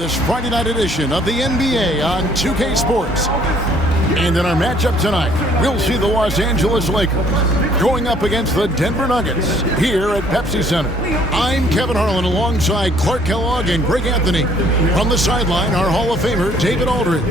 This Friday night edition of the NBA on 2K Sports. And in our matchup tonight, we'll see the Los Angeles Lakers going up against the Denver Nuggets here at Pepsi Center. I'm Kevin Harlan alongside Clark Kellogg and Greg Anthony. From the sideline, our Hall of Famer, David Aldridge.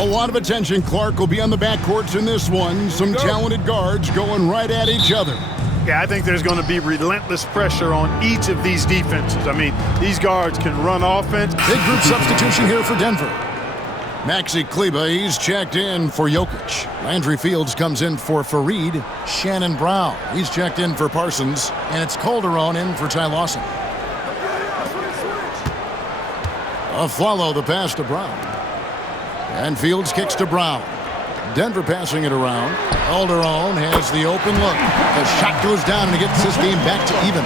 A lot of attention, Clark, will be on the backcourts in this one. Some talented guards going right at each other. Yeah, I think there's going to be relentless pressure on each of these defenses. I mean, these guards can run offense. Big group substitution here for Denver. Maxi Kleber, he's checked in for Jokic. Landry Fields comes in for Fareed. Shannon Brown, he's checked in for Parsons. And it's Calderon in for Ty Lawson. Afflalo, the pass to Brown. And Fields kicks to Brown. Denver passing it around. Calderon has the open look. The shot goes down and he gets this game back to even.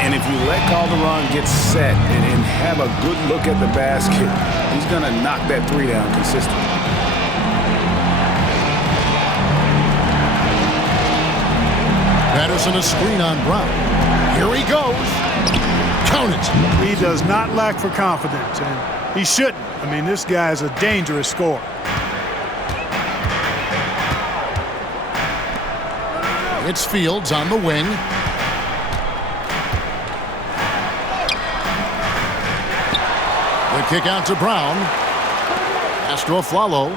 And if you let Calderon get set and have a good look at the basket, he's going to knock that three down consistently. Patterson a screen on Brown. Here he goes. Count it. He does not lack for confidence, and he shouldn't. I mean, this guy's a dangerous scorer. It's Fields on the wing. The kick out to Brown. Pass to Afflalo.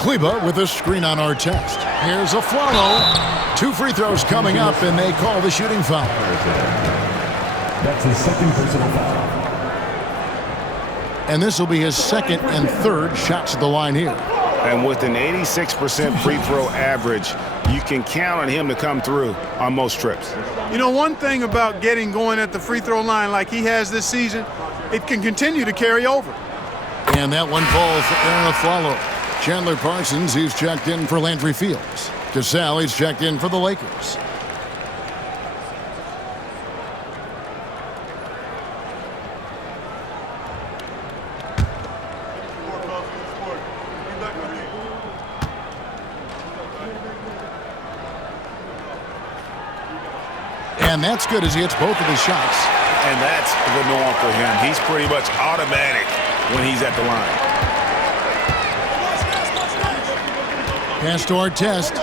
Kleber with a screen on Artest. Here's Afflalo. 2 free throws coming up, and they call the shooting foul. That's his second personal foul. And this will be his second and third shots at the line here. And with an 86% free throw average, you can count on him to come through on most trips. You know, one thing about getting going at the free throw line like he has this season, it can continue to carry over. And that one falls for Aaron Afflalo. Chandler Parsons, he's checked in for Landry Fields. Cassell, he's checked in for the Lakers. And that's good as he hits both of his shots. And that's the norm for him. He's pretty much automatic when he's at the line. Pass to Artest.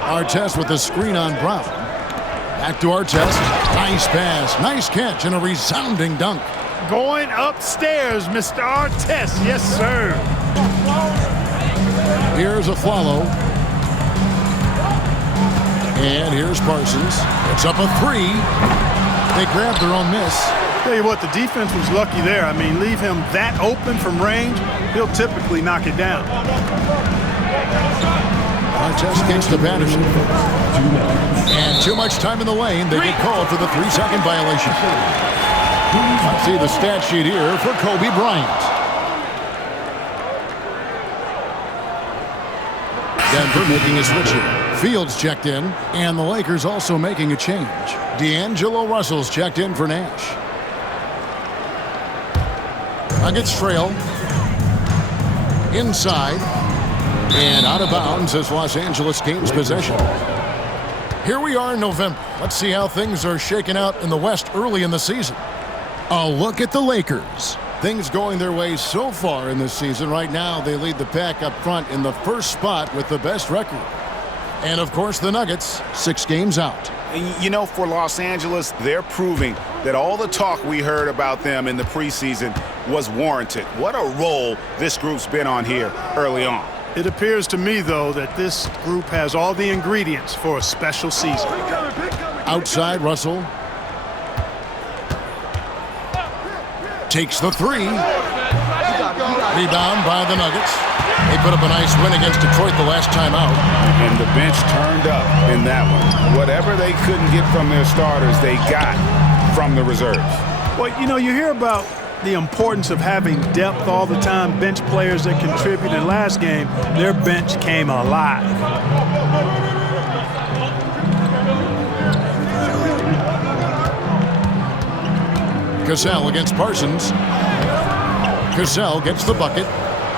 Artest with the screen on Brown. Back to Artest. Nice pass. Nice catch and a resounding dunk. Going upstairs, Mr. Artest. Yes, sir. Here's Afflalo. And here's Parsons. It's up a three. They grab their own miss. Tell you what, the defense was lucky there. I mean, leave him that open from range, he'll typically knock it down. Artest kicks to Patterson. And too much time in the lane. They get called for the 3-second violation. Let's see the stat sheet here for Kobe Bryant. Denver making a switch here. Fields checked in, and the Lakers also making a change. D'Angelo Russell's checked in for Nash. Nuggets trail. Inside. And out of bounds as Los Angeles gains possession. Here we are in November. Let's see how things are shaking out in the West early in the season. A look at the Lakers. Things going their way so far in this season. Right now, they lead the pack up front in the first spot with the best record. And, of course, the Nuggets, 6 games out. You know, for Los Angeles, they're proving that all the talk we heard about them in the preseason was warranted. What a role this group's been on here early on. It appears to me, though, that this group has all the ingredients for a special season. Outside, Russell. Takes the three. Rebound by the Nuggets. They put up a nice win against Detroit the last time out. And the bench turned up in that one. Whatever they couldn't get from their starters, they got from the reserves. Well, you know, you hear about the importance of having depth all the time, bench players that contributed last game. Their bench came alive. Cassell against Parsons. Cassell gets the bucket.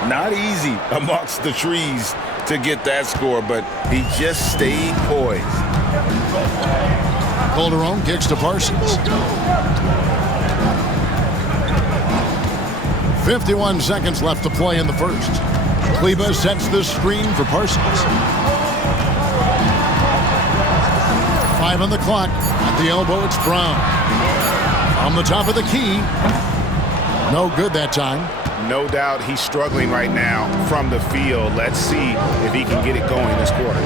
Not easy amongst the trees to get that score, but he just stayed poised. Calderon kicks to Parsons. 51 seconds left to play in the first. Kleba sets the screen for Parsons. 5 on the clock. At the elbow, it's Brown. From the top of the key. No good that time. No doubt he's struggling right now from the field. Let's see if he can get it going this quarter.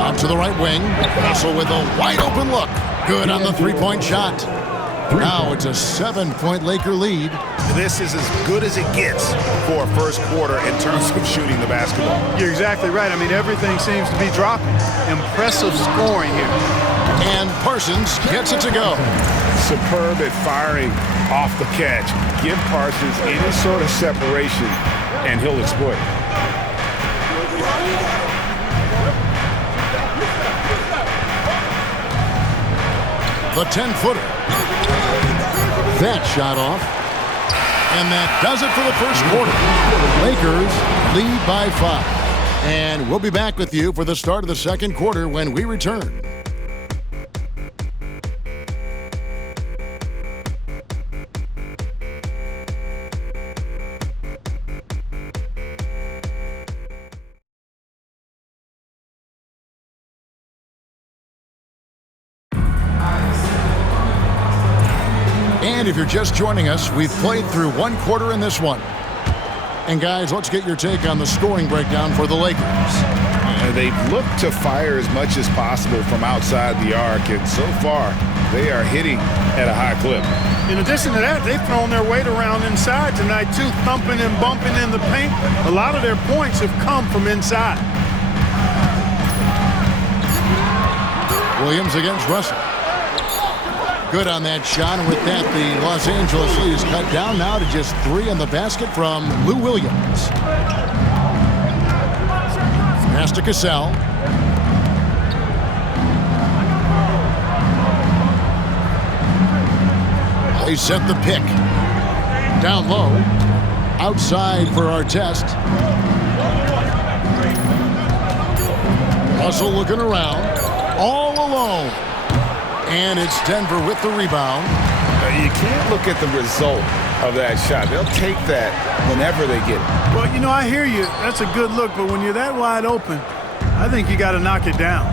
Out to the right wing. Russell with a wide open look. Good on the three-point shot. Now it's a 7-point Laker lead. This is as good as it gets for a first quarter in terms of shooting the basketball. You're exactly right. I mean, everything seems to be dropping. Impressive scoring here. And Parsons gets it to go. Superb at firing off the catch. Give Parsons any sort of separation, and he'll exploit it. The 10-footer. That shot off. And that does it for the first quarter. Lakers lead by 5. And we'll be back with you for the start of the second quarter when we return. And if you're just joining us, we've played through one quarter in this one. And guys, let's get your take on the scoring breakdown for the Lakers. They've looked to fire as much as possible from outside the arc, and so far, they are hitting at a high clip. In addition to that, they've thrown their weight around inside tonight, too, thumping and bumping in the paint. A lot of their points have come from inside. Williams against Russell. Good on that shot, and with that, the Los Angeles lead is cut down now to just 3 on the basket from Lou Williams. Pass to Cassell. They set the pick. Down low. Outside for Artest. Russell looking around. All alone. And it's Denver with the rebound. You can't look at the result of that shot. They'll take that whenever they get it. Well, you know, I hear you. That's a good look, but when you're that wide open, I think you got to knock it down.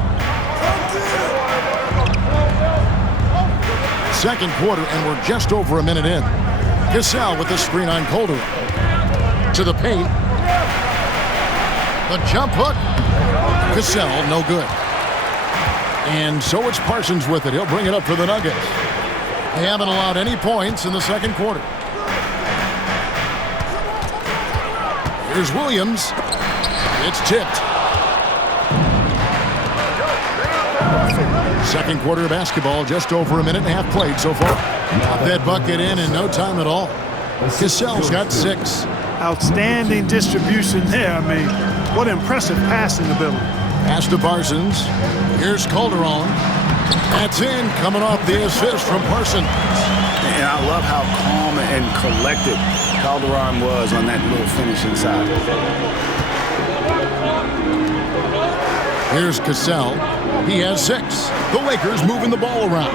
Second quarter, and we're just over a minute in. Cassell with the screen on Calderon. To the paint. The jump hook. Cassell, no good. And so it's Parsons with it. He'll bring it up for the Nuggets. They haven't allowed any points in the second quarter. Here's Williams. It's tipped. Second quarter of basketball, just over a minute and a half played so far. Got that bucket in no time at all. Cassell's got 6. Outstanding distribution there. I mean, what impressive passing ability. Pass to Parsons. Here's Calderon. That's in, coming off the assist from Parsons. And I love how calm and collected Calderon was on that little finish inside. Here's Cassell. He has 6. The Lakers moving the ball around.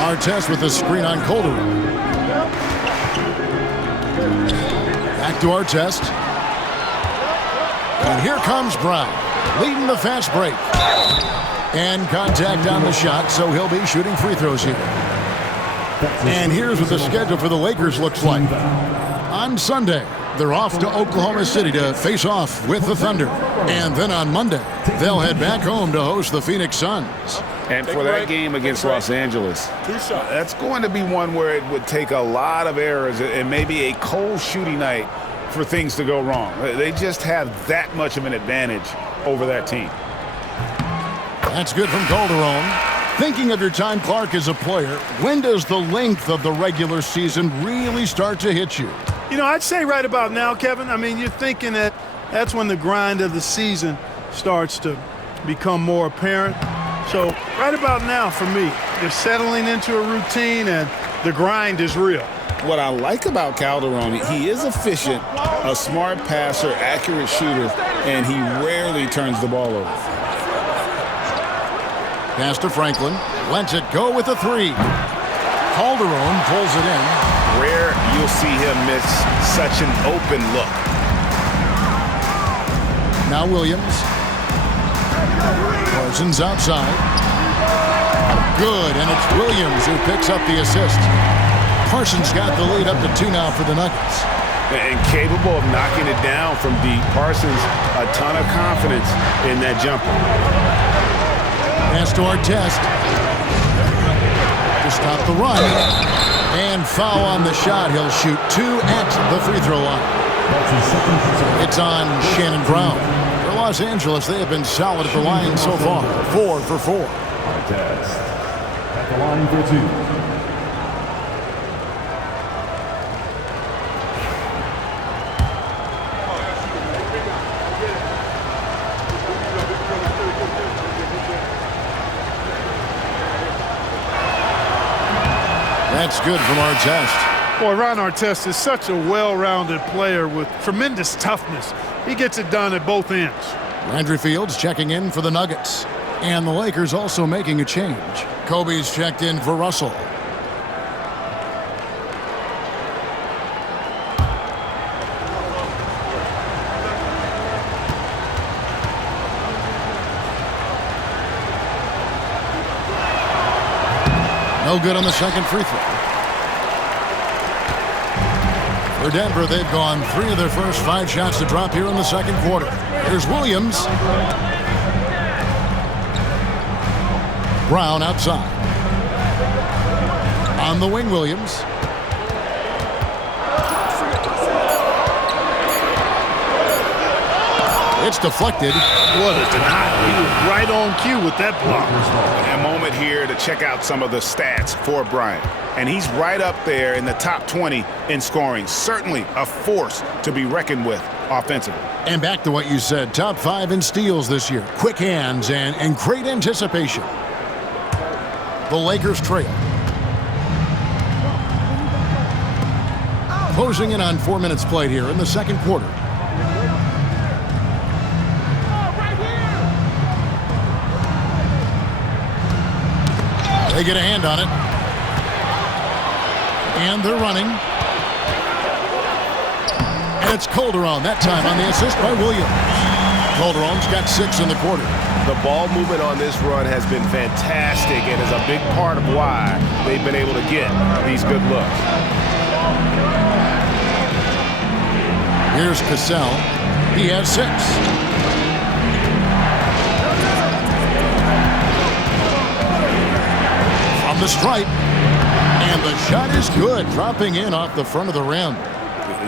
Artest with the screen on Calderon. Back to Artest. And here comes Brown, leading the fast break. And contact on the shot, so he'll be shooting free throws here. And here's what the schedule for the Lakers looks like. On Sunday, they're off to Oklahoma City to face off with the Thunder. And then on Monday, they'll head back home to host the Phoenix Suns. And for that game against Los Angeles, that's going to be one where it would take a lot of errors and maybe a cold shooting night for things to go wrong. They just have that much of an advantage over that team. That's good from Calderon. Thinking of your time, Clark, as a player, when does the length of the regular season really start to hit you? You know, I'd say right about now, Kevin. I mean, you're thinking that that's when the grind of the season starts to become more apparent. So right about now for me, you're settling into a routine and the grind is real. What I like about Calderon, he is efficient, a smart passer, accurate shooter, and he rarely turns the ball over. Pass to Franklin. Lets it go with a three. Calderon pulls it in. Rare you'll see him miss such an open look. Now Williams. Parsons outside. Good, and it's Williams who picks up the assist. Parsons got the lead up to 2 now for the Nuggets. And capable of knocking it down from deep. Parsons, a ton of confidence in that jumper. Pass to Artest. To stop the run. And foul on the shot. He'll shoot 2 at the free throw line. It's on Shannon Brown. For Los Angeles, they have been solid at the line so far. 4 for 4. Artest at the line for 2. That's good from Artest. Boy, Ron Artest is such a well-rounded player with tremendous toughness. He gets it done at both ends. Landry Fields checking in for the Nuggets. And the Lakers also making a change. Kobe's checked in for Russell. No good on the second free throw. For Denver, they've gone 3 of their first 5 shots to drop here in the second quarter. Here's Williams. Brown outside. On the wing, Williams. It's deflected. What a denial. He was right on cue with that block. A moment here to check out some of the stats for Bryant. And he's right up there in the top 20 in scoring. Certainly a force to be reckoned with offensively. And back to what you said, top 5 in steals this year. Quick hands and great anticipation. The Lakers trail. Closing in on 4 minutes played here in the second quarter. They get a hand on it. And they're running. And it's Calderon, that time on the assist by Williams. Calderon's got 6 in the quarter. The ball movement on this run has been fantastic and is a big part of why they've been able to get these good looks. Here's Cassell. He has 6. From the stripe. And the shot is good, dropping in off the front of the rim.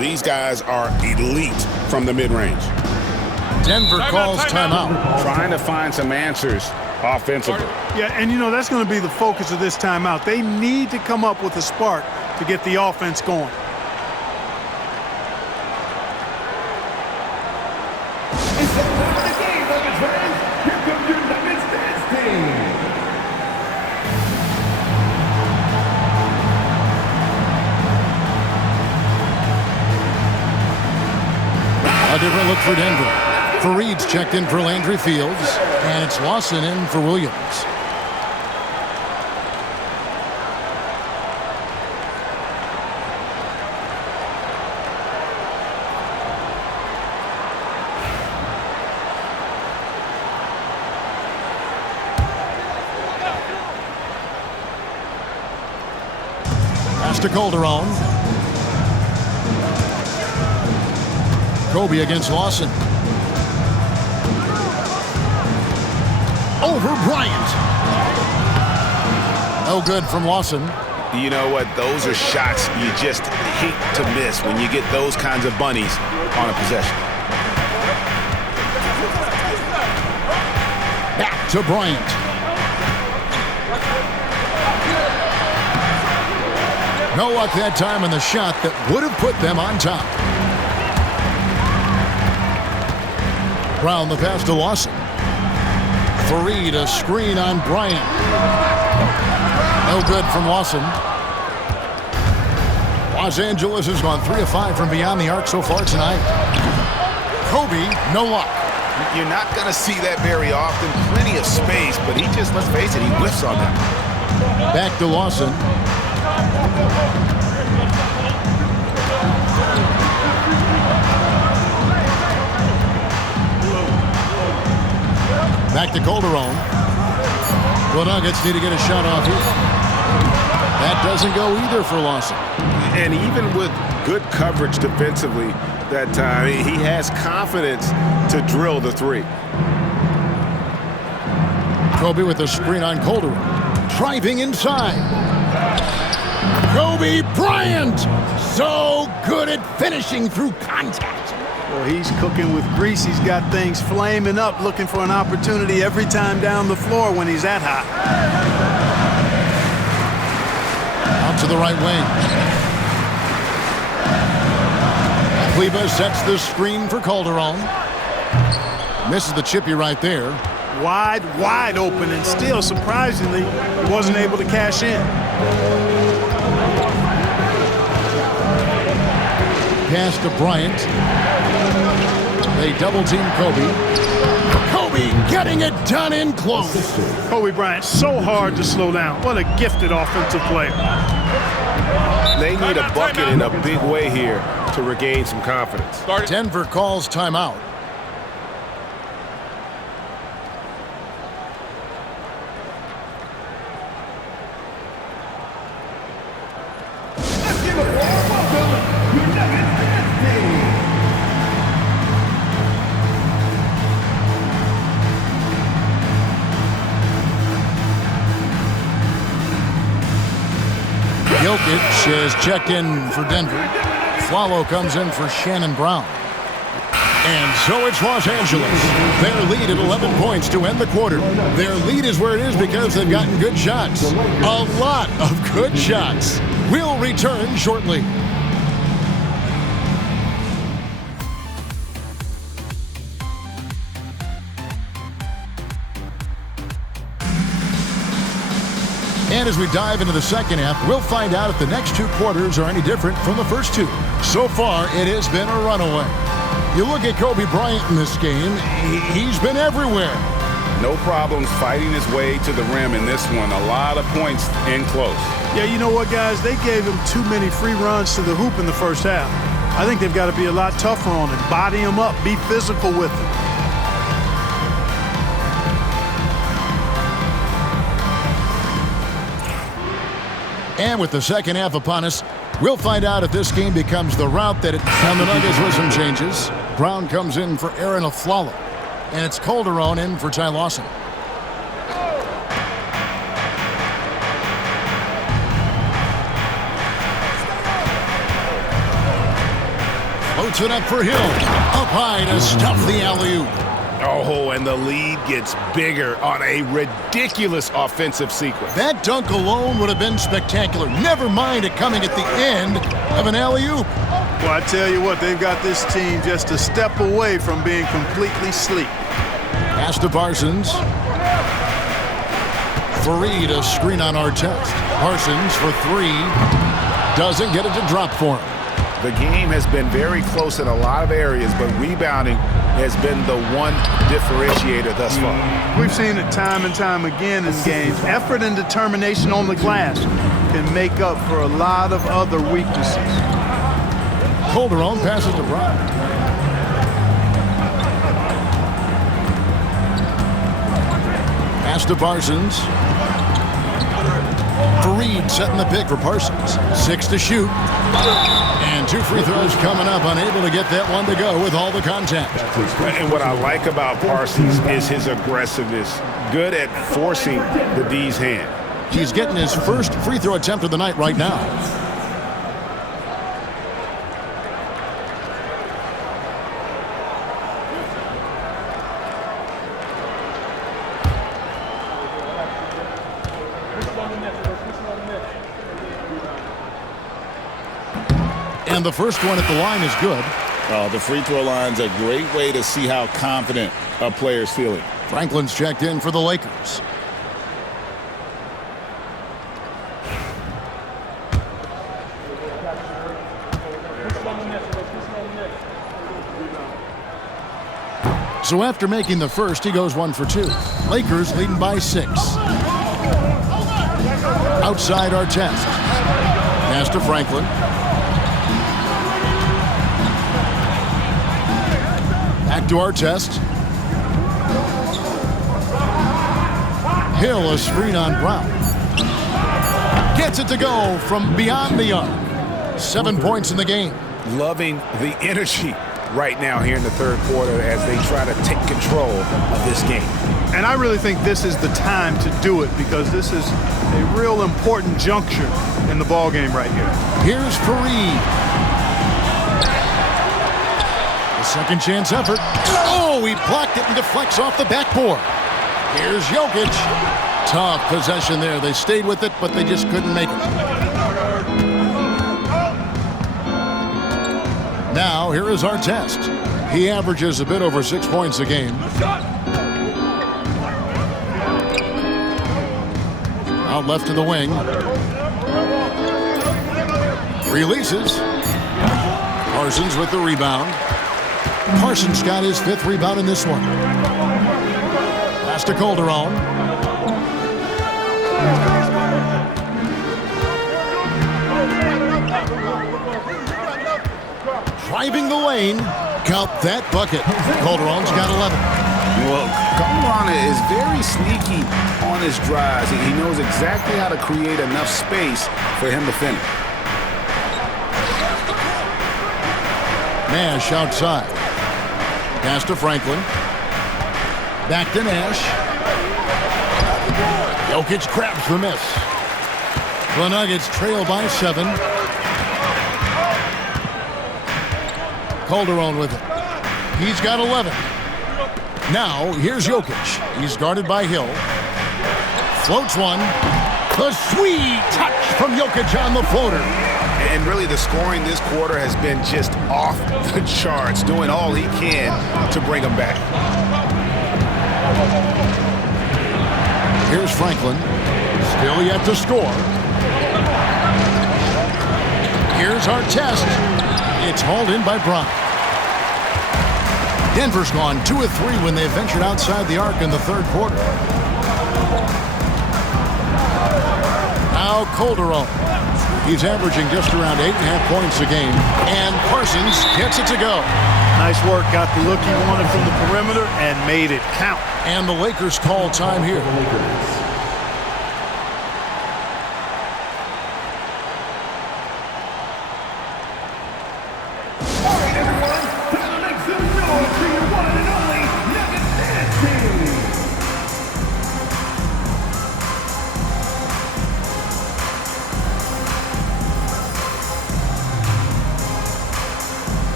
These guys are elite from the mid-range. Denver calls timeout. Trying to find some answers offensively. Yeah, and you know, that's going to be the focus of this timeout. They need to come up with a spark to get the offense going. It's the time of the game, Nuggets fans. Here comes your Nuggets dance team. A different look for Denver. Fareed's checked in for Landry Fields, and it's Lawson in for Williams. Pass to Calderon. Kobe against Lawson. Over Bryant. No good from Lawson. You know what? Those are shots you just hate to miss when you get those kinds of bunnies on a possession. Back to Bryant. No luck that time on the shot that would have put them on top. Brown the pass to Lawson. Fareed a screen on Bryant. No good from Lawson. Los Angeles has gone 3 of 5 from beyond the arc so far tonight. Kobe, no luck. You're not going to see that very often. Plenty of space, but he just, let's face it, he whiffs on that. Back to Lawson. Back to Calderon. The Nuggets need to get a shot off here. That doesn't go either for Lawson. And even with good coverage defensively that time, he has confidence to drill the three. Kobe with a screen on Calderon. Driving inside. Kobe Bryant! So good at finishing through contact. Well, he's cooking with grease. He's got things flaming up, looking for an opportunity every time down the floor when he's that hot. Out to the right wing. Kleba sets the screen for Calderon. Misses the chippy right there. Wide open, and still, surprisingly, he wasn't able to cash in. Pass to Bryant. They double-team Kobe. Kobe getting it done in close. Kobe Bryant, so hard to slow down. What a gifted offensive player. They need a bucket in a big way here to regain some confidence. Denver calls timeout. Let's give a warm welcome to Nuggets Dance Team. Jokic is checked in for Denver. Flalo comes in for Shannon Brown. And so it's Los Angeles. Their lead at 11 points to end the quarter. Their lead is where it is because they've gotten good shots. A lot of good shots. We'll return shortly. And as we dive into the second half, we'll find out if the next 2 quarters are any different from the first 2. So far, it has been a runaway. You look at Kobe Bryant in this game, he's been everywhere. No problems fighting his way to the rim in this one. A lot of points in close. Yeah, you know what, guys? They gave him too many free runs to the hoop in the first half. I think they've got to be a lot tougher on him. Body him up. Be physical with him. And with the second half upon us, we'll find out if this game becomes the route that it... And the Nuggets with some changes. Brown comes in for Aaron Aflalo. And it's Calderon in for Ty Lawson. Floats it up for Hill. Up high to stuff the alley-oop. Oh, and the lead gets bigger on a ridiculous offensive sequence. That dunk alone would have been spectacular. Never mind it coming at the end of an alley-oop. Well, I tell you what, they've got this team just a step away from being completely asleep. Pass to Parsons. Fareed a screen on Artest. Parsons for 3. Doesn't get it to drop for him. The game has been very close in a lot of areas, but rebounding has been the one differentiator thus far. We've seen it time and time again in games. Effort and determination on the glass can make up for a lot of other weaknesses. Calderon passes to Brown. Pass to Parsons. Fareed setting the pick for Parsons. 6 to shoot. And 2 free throws coming up. Unable to get that one to go with all the contact. And what I like about Parsons is his aggressiveness. Good at forcing the D's hand. He's getting his first free throw attempt of the night right now. And the first one at the line is good. The free throw line's a great way to see how confident a player's feeling. Franklin's checked in for the Lakers. So after making the first, he goes 1 for 2. Lakers leading by 6. Outside Artest. Pass to Franklin. Back to Artest. Hill, a screen on Brown. Gets it to go from beyond the arc. 7 points in the game. Loving the energy right now here in the third quarter as they try to take control of this game. And I really think this is the time to do it because this is a real important juncture in the ball game right here. Here's Fareed. A second chance effort. Oh, he blocked it and deflects off the backboard. Here's Jokic. Tough possession there. They stayed with it, but they just couldn't make it. Now, here is Artest. He averages a bit over 6 points a game. Out left to the wing. Releases. Parsons with the rebound. Parsons got his 5th rebound in this one. Pass to Calderon. Driving the lane. Count that bucket. Calderon's got 11. Well, Calderon is very sneaky on his drives. He knows exactly how to create enough space for him to finish. Nash outside. Pass to Franklin. Back to Nash. Jokic grabs the miss. The Nuggets trail by 7. Calderon with it. He's got 11. Now, here's Jokic. He's guarded by Hill. Floats one. The sweet touch from Jokic on the floater. And really, the scoring this quarter has been just off the charts, doing all he can to bring them back. Here's Franklin. Still yet to score. Here's Artest. It's hauled in by Brown. Denver's gone 2 of 3 when they ventured outside the arc in the third quarter. Now Calderon. He's averaging just around 8.5 points a game. And Parsons gets it to go. Nice work. Got the look he wanted from the perimeter and made it count. And the Lakers call time here.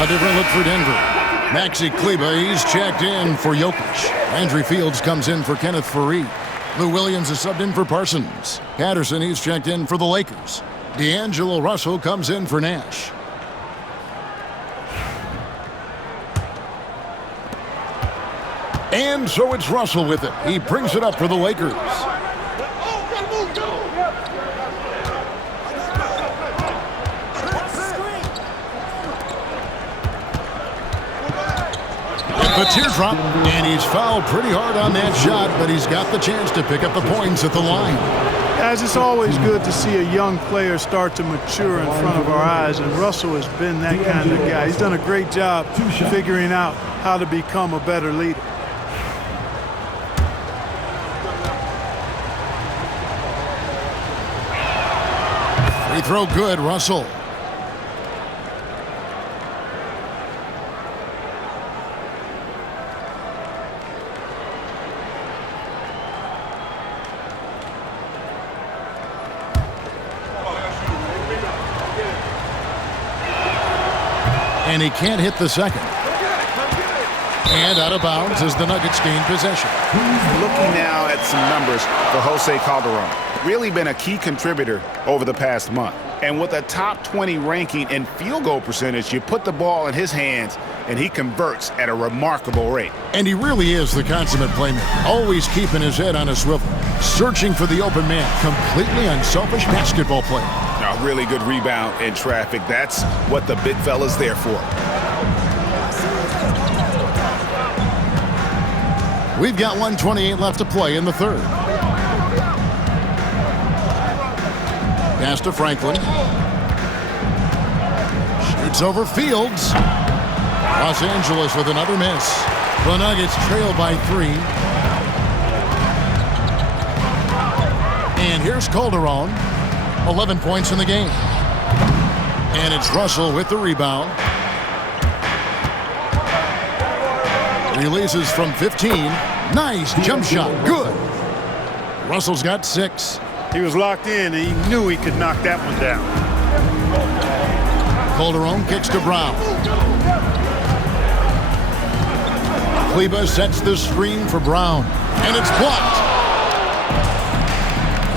A different look for Denver. Maxi Kleber, he's checked in for Jokic. Landry Fields comes in for Kenneth Fareed. Lou Williams is subbed in for Parsons. Patterson, he's checked in for the Lakers. D'Angelo Russell comes in for Nash. And so it's Russell with it. He brings it up for the Lakers. The teardrop, and he's fouled pretty hard on that shot, but he's got the chance to pick up the points at the line. As it's always good to see a young player start to mature in front of our eyes, and Russell has been that kind of guy. He's done a great job figuring out how to become a better leader. Free throw good, Russell. And he can't hit the second. And out of bounds as the Nuggets gain possession. Looking now at some numbers for Jose Calderon. Really been a key contributor over the past month. And with a top 20 ranking in field goal percentage, you put the ball in his hands, and he converts at a remarkable rate. And he really is the consummate playmaker, always keeping his head on a swivel, searching for the open man, completely unselfish basketball player. A really good rebound in traffic. That's what the big fella's there for. We've got 1:28 left to play in the third. Pass to Franklin. Shoots over Fields. Los Angeles with another miss. The Nuggets trail by 3. And here's Calderon. 11 points in the game. And it's Russell with the rebound. Releases from 15. Nice jump shot. Good. Russell's got 6. He was locked in, and he knew he could knock that one down. Calderon kicks to Brown. Kleber sets the screen for Brown. And it's blocked.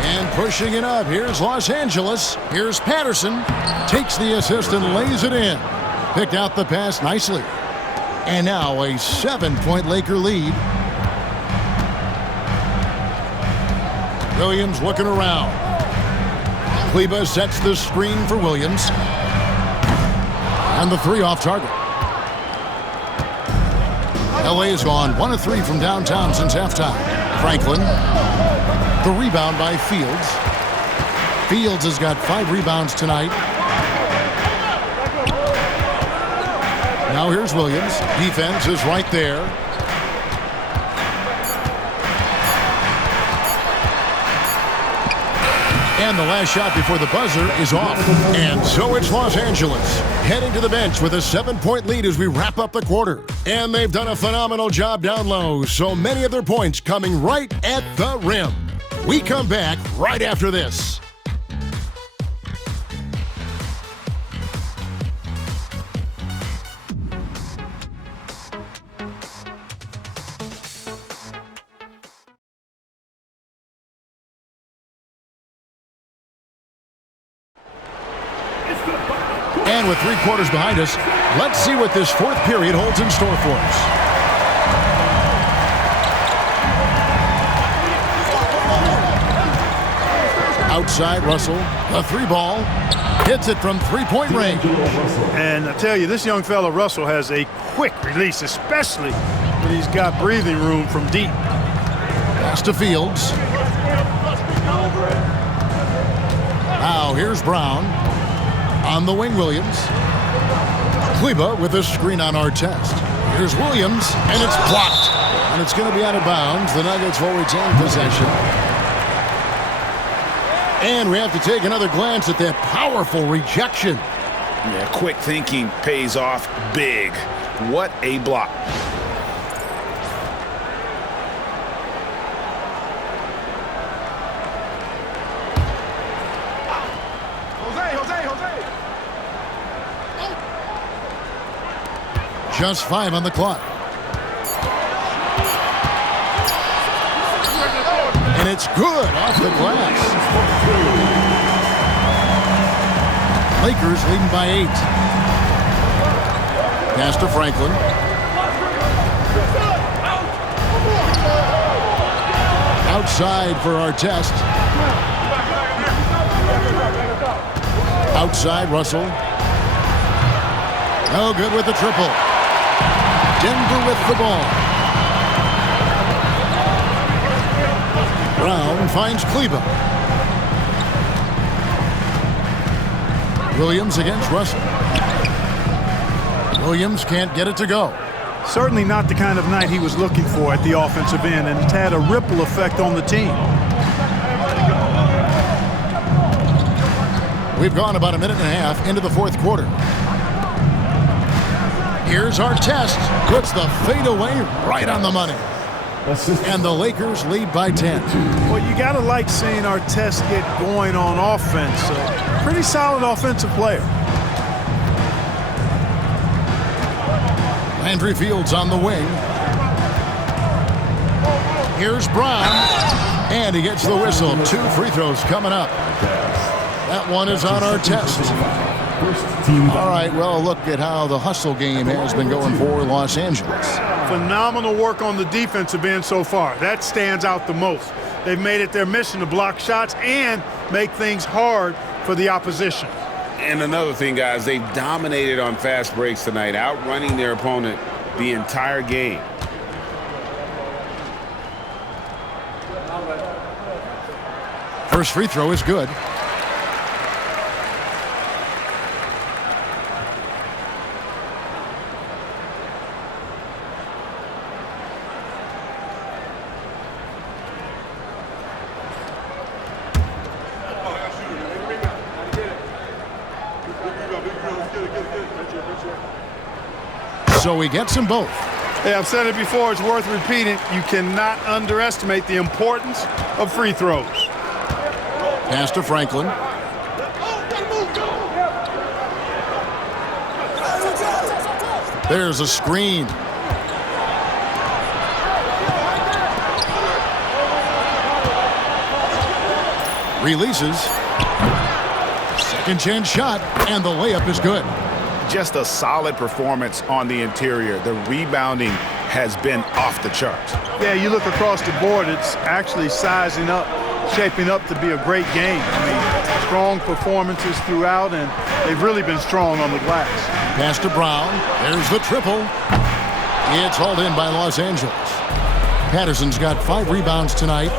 And pushing it up. Here's Los Angeles. Here's Patterson. Takes the assist and lays it in. Picked out the pass nicely. And now a 7-point Laker lead. Williams looking around. Kleber sets the screen for Williams. And the 3 off target. LA's gone 1 of 3 from downtown since halftime. Franklin. The rebound by Fields. Fields has got 5 rebounds tonight. Now here's Williams. Defense is right there. And the last shot before the buzzer is off. And so it's Los Angeles heading to the bench with a 7-point lead as we wrap up the quarter. And they've done a phenomenal job down low. So many of their points coming right at the rim. We come back right after this. And with 3 quarters behind us, let's see what this 4th period holds in store for us. Outside, Russell, a 3 ball, hits it from 3-point range. And I tell you, this young fella, Russell, has a quick release, especially when he's got breathing room from deep. Pass to Fields. Now here's Brown. On the wing, Williams. Kleber with a screen on Artest. Here's Williams, and it's blocked. And it's going to be out of bounds. The Nuggets will retain possession. And we have to take another glance at that powerful rejection. Yeah, quick thinking pays off big. What a block. Just 5 on the clock. And it's good off the glass. Lakers leading by 8. Pass to Franklin. Outside for Artest. Outside, Russell. No good with the triple. Denver with the ball. Brown finds Kleber. Williams against Russell. Williams can't get it to go. Certainly not the kind of night he was looking for at the offensive end, and it's had a ripple effect on the team. We've gone about a minute and a half into the 4th quarter. Here's Artest. Puts the fadeaway right on the money. And the Lakers lead by 10. Well, you got to like seeing Artest get going on offense. Pretty solid offensive player. Landry Fields on the wing. Here's Brown. And he gets the whistle. 2 free throws coming up. That one is on our test. All right, well, look at how the hustle game has been going for Los Angeles. Phenomenal work on the defensive end so far. That stands out the most. They've made it their mission to block shots and make things hard for the opposition. And another thing, guys, they've dominated on fast breaks tonight, outrunning their opponent the entire game. First free throw is good. So he gets them both. Hey, I've said it before, it's worth repeating. You cannot underestimate the importance of free throws. Pass to Franklin. There's a screen. Releases. Second chance shot, and the layup is good. Just a solid performance on the interior. The rebounding has been off the charts. Yeah, you look across the board, it's actually sizing up, shaping up to be a great game. I mean, strong performances throughout, and they've really been strong on the glass. Pass to Brown. There's the triple. It's hauled in by Los Angeles. Patterson's got 5 rebounds tonight.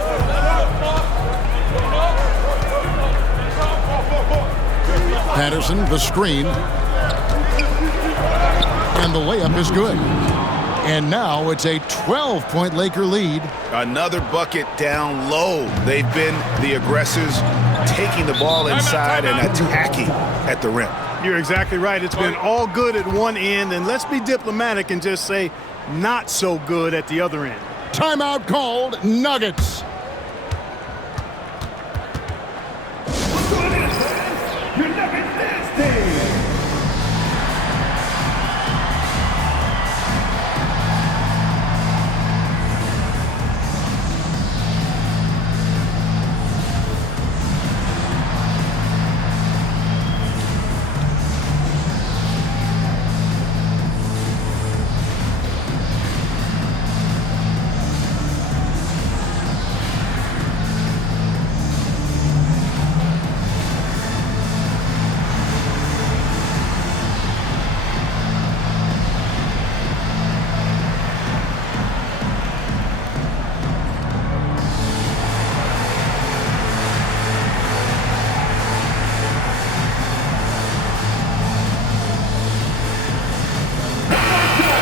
Patterson, the screen. And the layup is good. And now it's a 12-point Laker lead. Another bucket down low. They've been the aggressors, taking the ball inside and attacking at the rim. You're exactly right. It's been all good at one end, and let's be diplomatic and just say not so good at the other end. Timeout called. Nuggets. Your Nuggets dance team.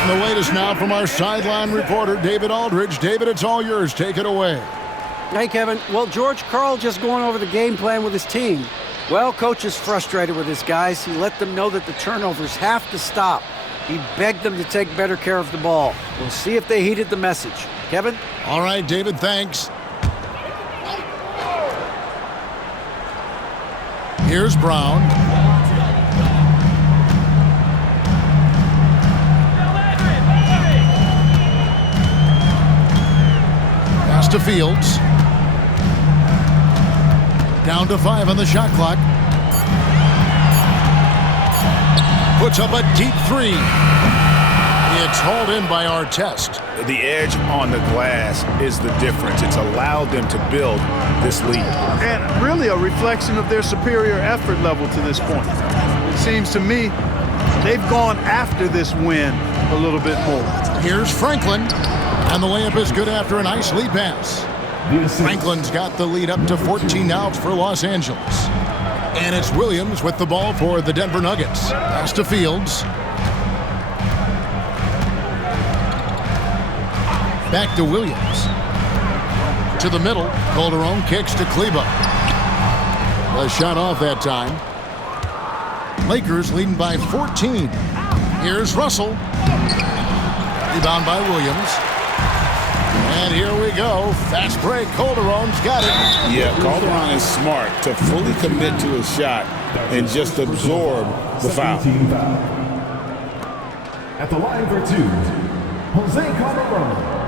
The latest now from our sideline reporter, David Aldridge. David, it's all yours. Take it away. Hey, Kevin. Well, George Karl just going over the game plan with his team. Well, coach is frustrated with his guys. He let them know that the turnovers have to stop. He begged them to take better care of the ball. We'll see if they heeded the message. Kevin? All right, David, thanks. Here's Brown. Pass to Fields. Down to 5 on the shot clock. Puts up a deep 3. It's hauled in by Artest. The edge on the glass is the difference. It's allowed them to build this lead. And really a reflection of their superior effort level to this point. It seems to me they've gone after this win a little bit more. Here's Franklin. And the layup is good after a nice lead pass. Franklin's got the lead up to 14 outs for Los Angeles. And it's Williams with the ball for the Denver Nuggets. Pass to Fields. Back to Williams. To the middle. Calderon kicks to Kleber. The shot off that time. Lakers leading by 14. Here's Russell. Rebound by Williams. And here we go. Fast break. Calderon's got it. Yeah, Calderon is smart to fully commit to his shot and just absorb the foul. At the line for 2, Jose Calderon.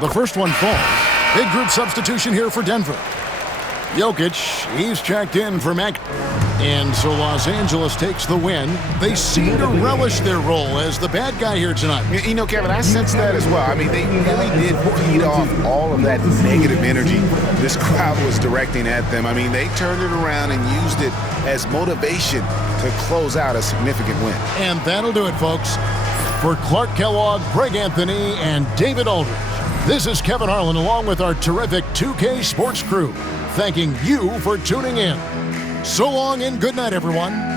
The first one falls. Big group substitution here for Denver. Jokic, he's checked in for Mac. And so Los Angeles takes the win. They seem to relish their role as the bad guy here tonight. You know, Kevin, I sense that as well. I mean, they really did feed off all of that negative energy this crowd was directing at them. I mean, they turned it around and used it as motivation to close out a significant win. And that'll do it, folks. For Clark Kellogg, Greg Anthony, and David Aldridge, this is Kevin Harlan along with our terrific 2K Sports crew, thanking you for tuning in. So long and good night, everyone.